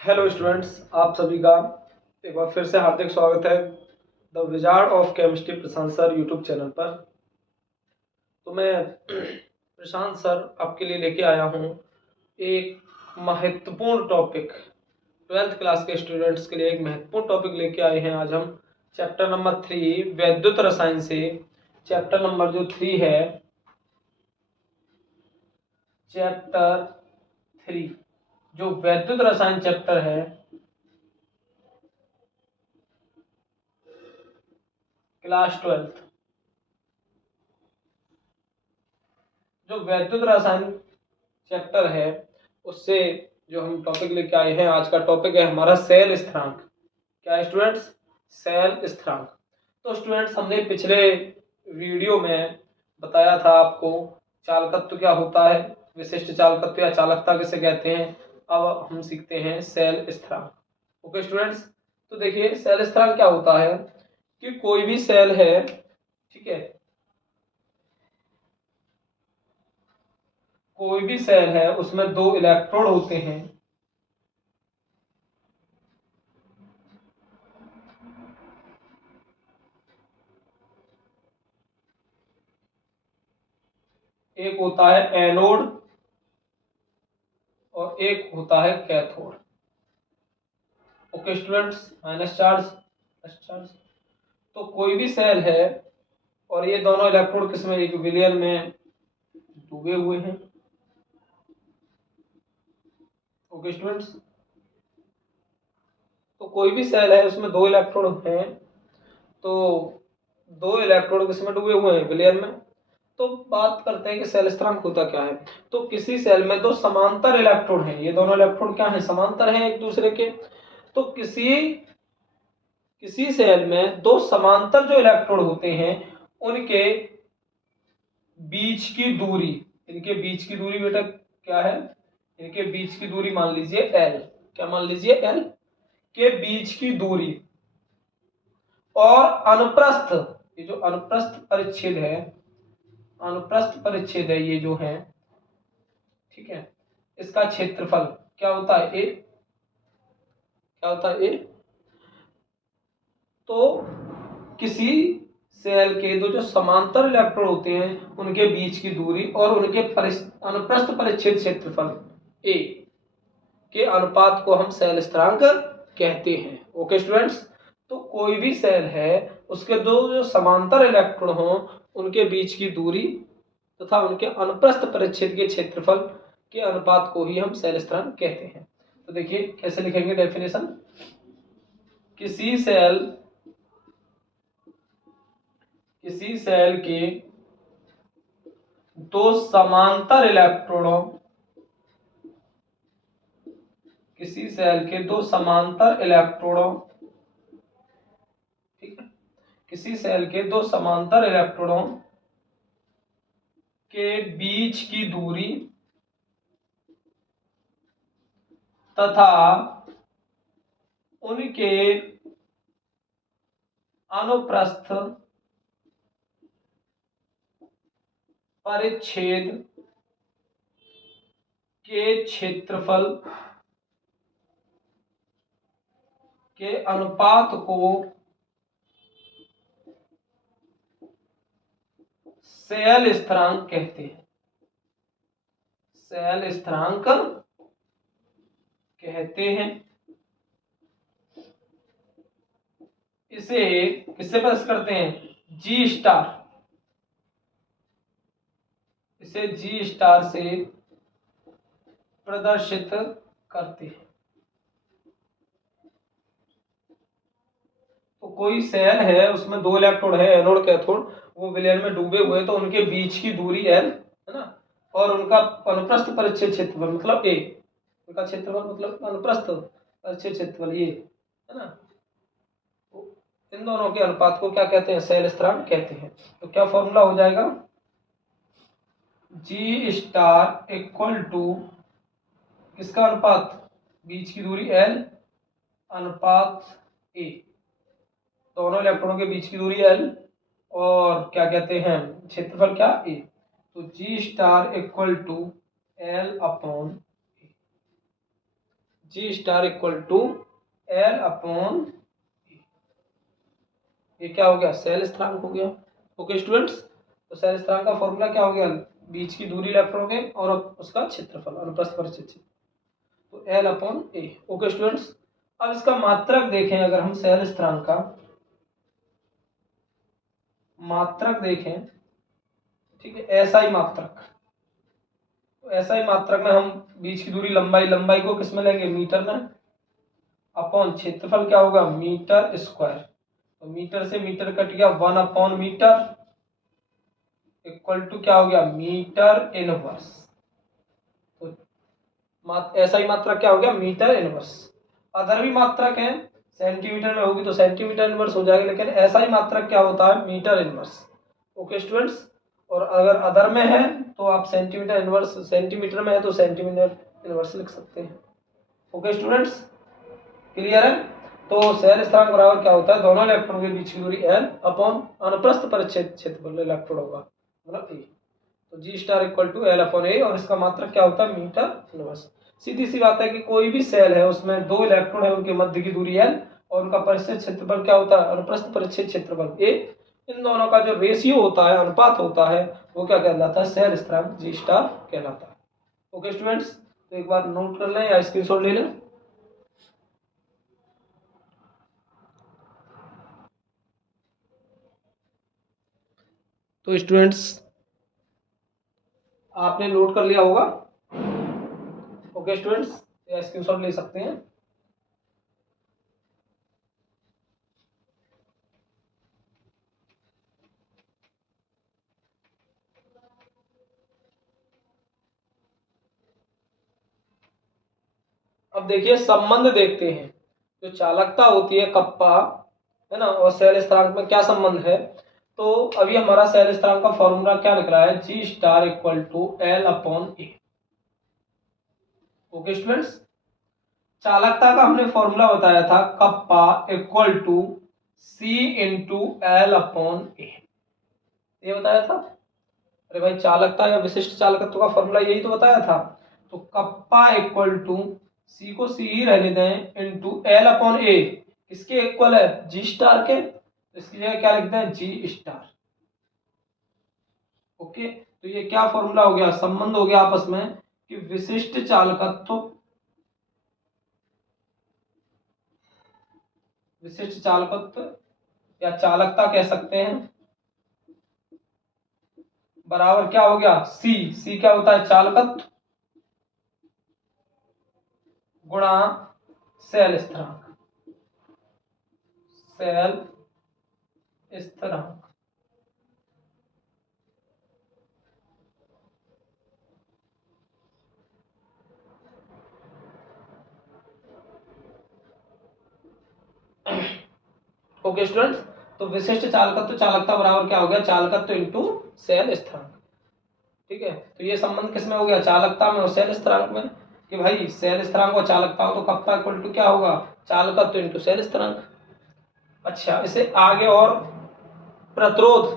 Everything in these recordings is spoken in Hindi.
हेलो स्टूडेंट्स, आप सभी का एक बार फिर से हार्दिक स्वागत है the wizard of chemistry Prashant sir YouTube channel पर। तो मैं प्रशांत सर आपके लिए लेके आया हूँ एक महत्वपूर्ण टॉपिक। 12th क्लास के स्टूडेंट्स के लिए एक महत्वपूर्ण टॉपिक लेके आए हैं आज हम। चैप्टर नंबर 3 वैद्युत रसायन से चैप्टर नंबर जो 3 है, चैप्टर 3 जो वैद्युत रसायन चैप्टर है, क्लास 12 जो वैद्युत रसायन चैप्टर है उससे जो हम टॉपिक लेके आए हैं, आज का टॉपिक है हमारा सेल स्थिरांक। क्या है स्टूडेंट्स? सेल स्थिरांक। तो स्टूडेंट्स, हमने पिछले वीडियो में बताया था आपको चालकत्व क्या होता है, विशिष्ट चालकत्व या चालकता किसे कहते हैं। अब हम सीखते हैं सेल स्थिरांक। ओके स्टूडेंट्स, तो देखिए सेल स्थिरांक क्या होता है कि कोई भी सेल है, ठीक है, कोई भी सेल है उसमें 2 इलेक्ट्रोड होते हैं। एक होता है एनोड और एक होता है cathode. Okay students, minus charge plus charge. तो कोई भी सेल है और ये दोनों इलेक्ट्रोड किसमें, एक विलयन में डूबे हुए हैं। ओके स्टूडेंट्स, तो कोई भी सेल है उसमें 2 इलेक्ट्रोड हैं, तो 2 इलेक्ट्रोड किसमें डूबे हुए हैं, विलयन में। तो बात करते हैं कि सेल स्थिरांक होता क्या है। तो किसी सेल में 2 समांतर इलेक्ट्रोड हैं, ये दोनों इलेक्ट्रोड क्या हैं, समांतर हैं एक दूसरे के। तो किसी सेल में 2 समांतर जो इलेक्ट्रोड होते हैं उनके बीच की दूरी, इनके बीच की दूरी बेटा क्या है, इनके बीच की दूरी मान लीजिए L। क्या मान लीजिए? L के बीच की दूरी और अनुप्रस्थ, ये जो अनुप्रस्थ परिच्छेद है, अनुप्रस्थ परिच्छेद है ये जो है, ठीक है, इसका क्षेत्रफल क्या होता है, A। क्या होता है, A। तो किसी सेल के 2 जो समांतर इलेक्ट्रोड होते हैं उनके बीच की दूरी और उनके अनुप्रस्थ परिच्छेद क्षेत्रफल A के अनुपात को हम सेल स्थिरांक कहते हैं। ओके स्टूडेंट्स, तो कोई भी सेल है उसके 2 जो समांतर इलेक्ट्रोड हों उनके बीच की दूरी तथा उनके अनुप्रस्थ परिच्छेद के क्षेत्रफल के अनुपात को ही हम सेल स्थिरांक कहते हैं। तो देखिए कैसे लिखेंगे डेफिनेशन। किसी सेल के 2 समांतर इलेक्ट्रोडों, किसी सेल के 2 समांतर इलेक्ट्रोडों, ठीक है, किसी सेल के 2 समांतर इलेक्ट्रोडों के बीच की दूरी तथा उनके अनुप्रस्थ परिच्छेद के क्षेत्रफल के अनुपात को सेल स्थिरांक कहते हैं। सेल स्थिरांक कहते हैं। इसे किससे प्रदर्शित करते हैं, जी स्टार। इसे जी स्टार से प्रदर्शित करते हैं। तो कोई सेल है उसमें 2 इलेक्ट्रोड है, एनोड कैथोड, वो विलयन में डूबे हुए, तो उनके बीच की दूरी L है ना, और उनका अनुप्रस्थ परिच्छेद क्षेत्रफल मतलब A, उनका क्षेत्रफल मतलब अनुप्रस्थ परिच्छेद क्षेत्रफल ये है ना। तो इन दोनों के अनुपात को क्या कहते हैं, सेल स्थिरांक कहते हैं। तो क्या फॉर्मूला हो जाएगा, जी स्टार इक्वल टू किसका अनुपात, बीच की दूरी L अनुपात A, दोनों इलेक्ट्रॉनों के बीच की दूरी L और क्या कहते हैं, क्षेत्रफल क्या, A। तो जी star equal to L upon A। G star equal to L upon, ये क्या हो गया, सेल स्थिरांक हो गया। ओके स्टूडेंट्स, तो सेल स्थिरांक का फॉर्मूला क्या हो गया, बीच की दूरी इलेक्ट्रॉन के और उसका क्षेत्रफल, अनुप्रस्थ परिच्छेद क्षेत्र, तो L upon A. Okay students, अब इसका मात्रक देखें, अगर हम सेल स्थिरांक का मात्रक देखें, ठीक है, एसआई मात्रक, तो एसआई मात्रक में हम बीच की दूरी लंबाई को किस में लेंगे, मीटर में, अपॉन क्षेत्रफल क्या होगा, मीटर स्क्वायर, तो मीटर से मीटर कट गया, 1/मीटर इक्वल टू क्या हो गया, मीटर इनवर्स, तो ऐसा ही मात्रक क्या हो गया, मीटर इनवर्स। अदर भी मात्रक है, सेंटीमीटर में होगी तो सेंटीमीटर इनवर्स हो जाएगा, लेकिन ऐसा ही मात्रक क्या होता है, मीटर इनवर्स। ओके स्टूडेंट्स, और अगर अदर में है तो आप सेंटीमीटर इनवर्स, सेंटीमीटर में है तो सेंटीमीटर इनवर्स लिख सकते हैं। ओके स्टूडेंट्स, क्लियर है। तो सेल स्थिरांक बराबर क्या होता है, दोनों इलेक्ट्रॉन के बीच की दूरी एल अपॉन अनुप्रस्थ परिच्छेद क्षेत्रफल इलेक्ट्रॉन होगा, मतलब ए, तो जी star equal to L upon A, और इसका मात्रक क्या होता है, मीटर इनवर्स। सीधी सी बात है कि कोई भी सेल है उसमें दो इलेक्ट्रॉन है, उनके मध्य की दूरी एल और उनका परिच्छेद क्षेत्रफल क्या होता है, अनुप्रस्थ परिच्छेद क्षेत्रफल ए, इन दोनों का जो रेशियो होता है, अनुपात होता है, वो क्या कहलाता है, सेल स्थिरांक जी स्टार कहलाता है। ओके स्टूडेंट्स, तो एक बार नोट कर लें या स्क्रीनशॉट ले लें। तो स्टूडेंट्स आपने नोट कर लिया होगा। ओके स्टूडेंट्स, या स्क्रीनशॉट ले सकते हैं। अब देखिए संबंध देखते हैं, जो चालकता होती है कप्पा, है ना, और सेल स्थिरांक में क्या संबंध है। तो अभी हमारा सेल स्थिरांक का फॉर्मूला क्या लिख रहा है, G star equal to L upon A. Okay students, चालकता का हमने फॉर्मूला बताया था, kappa equal to C into L upon A, ये बताया था। अरे भाई, चालकता या विशिष्ट चालकत्व का फॉर्मूला यही तो बताया था। तो कप्पा इक्वल टू, सी को सी ही रहने दें, इंटू एल अपॉन ए, किसके इक्वल है, जी स्टार के, तो इसकी जगह क्या लिखते हैं, जी स्टार। ओके, तो ये क्या फॉर्मूला हो गया, संबंध हो गया आपस में, कि विशिष्ट चालकत्व, विशिष्ट चालकत्व या चालकता कह सकते हैं, बराबर क्या हो गया, सी, सी क्या होता है, चालकत्व गुणा सेल स्थिरांक, सेल स्थिरांक। ओके स्टूडेंट्स, तो विशिष्ट चालकत्व चालकता बराबर क्या हो गया, चालकत्व इनटू सेल स्थिरांक। ठीक है, तो ये संबंध किसमें हो गया, चालकता में और सेल स्थिरांक में, कि भाई सेल स्थिरांक और चालकता हो तो कप्पा इक्वल टू क्या होगा, चालकत्व इनटू सेल स्थिरांक। अच्छा, इसे आगे और प्रतिरोध,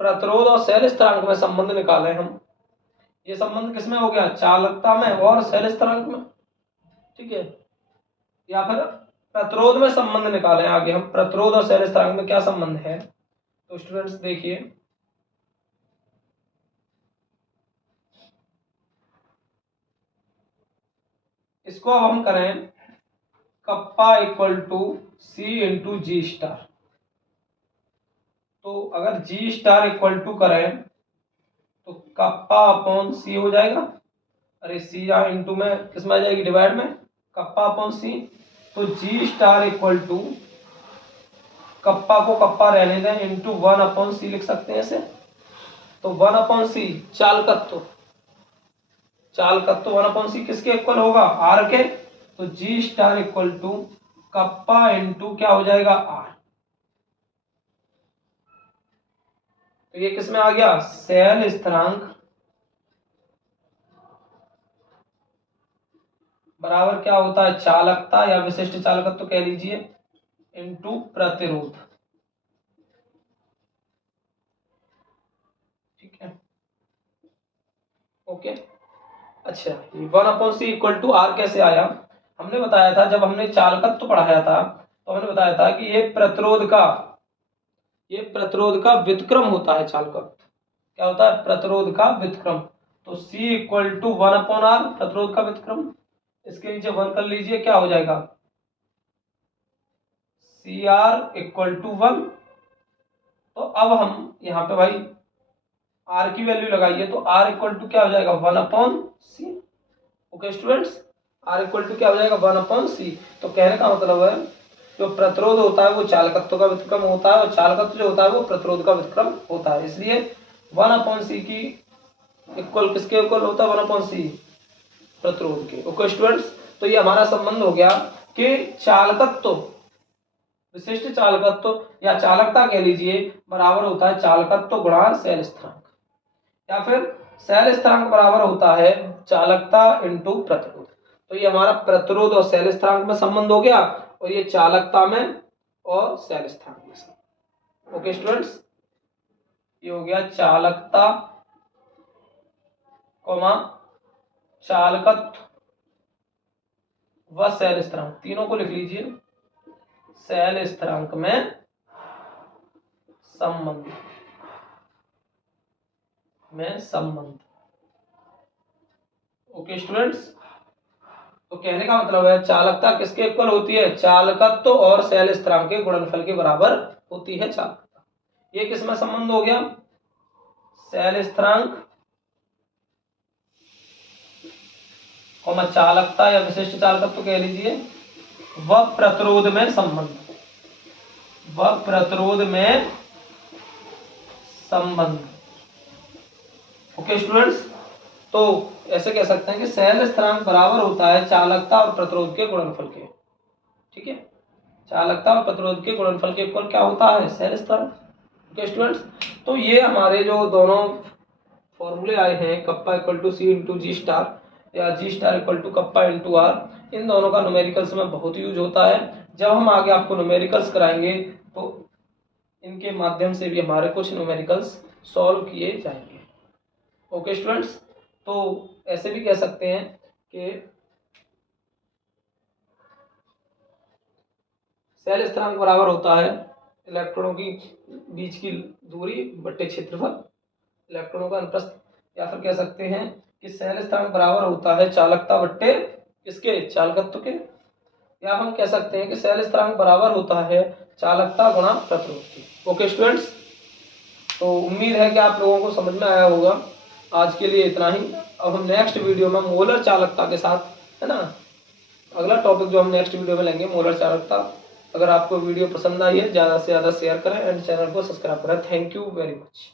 प्रतिरोध और सेल स्थिरांक में संबंध निकाले हम। ये संबंध किसमें हो गया, चालकता में और सेल स्थिरांक में। ठीक है, या फिर प्रतिरोध में संबंध निकालें आगे हम, प्रतिरोध और सेल स्थिरांक में क्या संबंध है। तो स्टूडेंट्स देखिए, इसको अब हम करें, kappa equal to C into G star, तो अगर जी स्टार इक्वल टू करें तो कप्पा अपॉन सी हो जाएगा, अरे सी या इंटू में किसमें आ जाएगी, डिवाइड में, कप्पा अपॉन सी, तो जी स्टार इक्वल टू, कप्पा को कप्पा रहने दें, इंटू 1/सी लिख सकते हैं इसे, तो 1/सी चालकत्व, चालकत्व 1/सी किसके इक्वल होगा, आर के, तो जी star equal to kappa into क्या हो जाएगा, आर, तो ये किसमें आ गया, सेल स्थिरांक बराबर क्या होता है, चालकता या विशिष्ट चालकत्व तो कह लीजिए, इंटू प्रतिरोध। ठीक है, ओके। अच्छा, 1/c इक्वल टू आर कैसे आया? हमने बताया था, जब हमने चालकत्व तो पढ़ाया था तो हमने बताया था कि ये प्रतिरोध का व्युत्क्रम होता है। चालकत्व क्या होता है? प्रतिरोध का व्युत्क्रम। तो C इक्वल टू 1/r प्रतिरोध का व्युत्क्रम। इसके नीचे 1 कर लीजिए, क्या हो जाएगा? CR equal to 1। तो अब हम यहाँ पे भाई R की वैल्यू लगाइए, तो R इक्वल टू क्या हो जाएगा? 1/c। Okay students, R equal to क्या हो जाएगा? 1/c। तो कहने का मतलब है, जो प्रतिरोध होता है वो चालकत्व का व्युत्क्रम होता है, और चालकत्व जो होता है वो प्रतिरोध का व्युत्क्रम होता है। इसलिए 1/c की इक्वल किसके इक्वल होता है? 1/c प्रतिरोध के। ओके स्टूडेंट्स, तो ये हमारा संबंध हो गया कि चालकत्व, विशिष्ट चालकत्व या चालकता कह लीजिए, बराबर होता है चालकत्व गुणा सेल स्थिरांक, या फिर सेल स्थिरांक बराबर होता है चालकता इंटू प्रतिरोध। तो ये हमारा प्रतिरोध और सेल स्थिरांक में संबंध हो गया, और ये चालकता में और सेल स्थिरांक में संबंध। ओके स्टूडेंट्स, ये हो गया चालकता कॉमा चालकत्व व सेल स्थिरांक, तीनों को लिख लीजिए। सेल स्थिरांक में संबंध ओके स्टूडेंट्स, तो कहने का मतलब है चालकता किसके इक्वल होती है? चालकत्व और सेल स्थिरांक के गुणनफल के बराबर होती है चालकता। ये किसमें संबंध हो गया? सेल स्थिरांक और चालकता या विशिष्ट चालकत्व कह लीजिए, व प्रतिरोध में संबंध, ओके स्टूडेंट्स, तो ऐसे कह सकते हैं कि सेल स्थिरांक बराबर होता है चालकता और प्रतिरोध के गुणनफल के। ठीक है, चालकता और प्रतिरोध के गुणनफल के इक्वल क्या होता है? सेल स्थिरांक। ओके स्टूडेंट्स, तो ये हमारे जो दोनों फॉर्मूले आए हैं, kappa equal to C into G star या G star equal to kappa into R, इन दोनों का न्यूमेरिकल्स में बहुत यूज होता है। जब हम आगे आपको न्यूमेरिकल्स कराएंगे तो इनके माध्यम से भी हमारे कुछ न्यूमेरिकल्स सॉल्व किए जाएंगे। ओके स्टूडेंट्स, तो ऐसे भी कह सकते हैं कि सेल स्थिरांक बराबर होता है इलेक्ट्रॉनों की बीच की दूरी बट्टे क्षेत्रफल, इलेक्ट्रॉनों का अनुप्रस्थ, या फिर कह सकते हैं कि सेल स्थिरांक बराबर होता है चालकता बट्टे किसके? चालकत्व के। या हम कह सकते हैं कि सेल स्थिरांक बराबर होता है चालकता गुणा प्रतिरोध की। ओके स्टूडेंट्स, तो उम्मीद है कि आप लोगों को समझ में आया होगा। आज के लिए इतना ही। अब हम नेक्स्ट वीडियो में मोलर चालकता के साथ, है ना, अगला टॉपिक जो हम नेक्स्ट वीडियो में लेंगे मोलर चालकता। अगर आपको वीडियो पसंद आई है, ज़्यादा से ज़्यादा शेयर करें एंड चैनल को सब्सक्राइब करें। Thank you very much.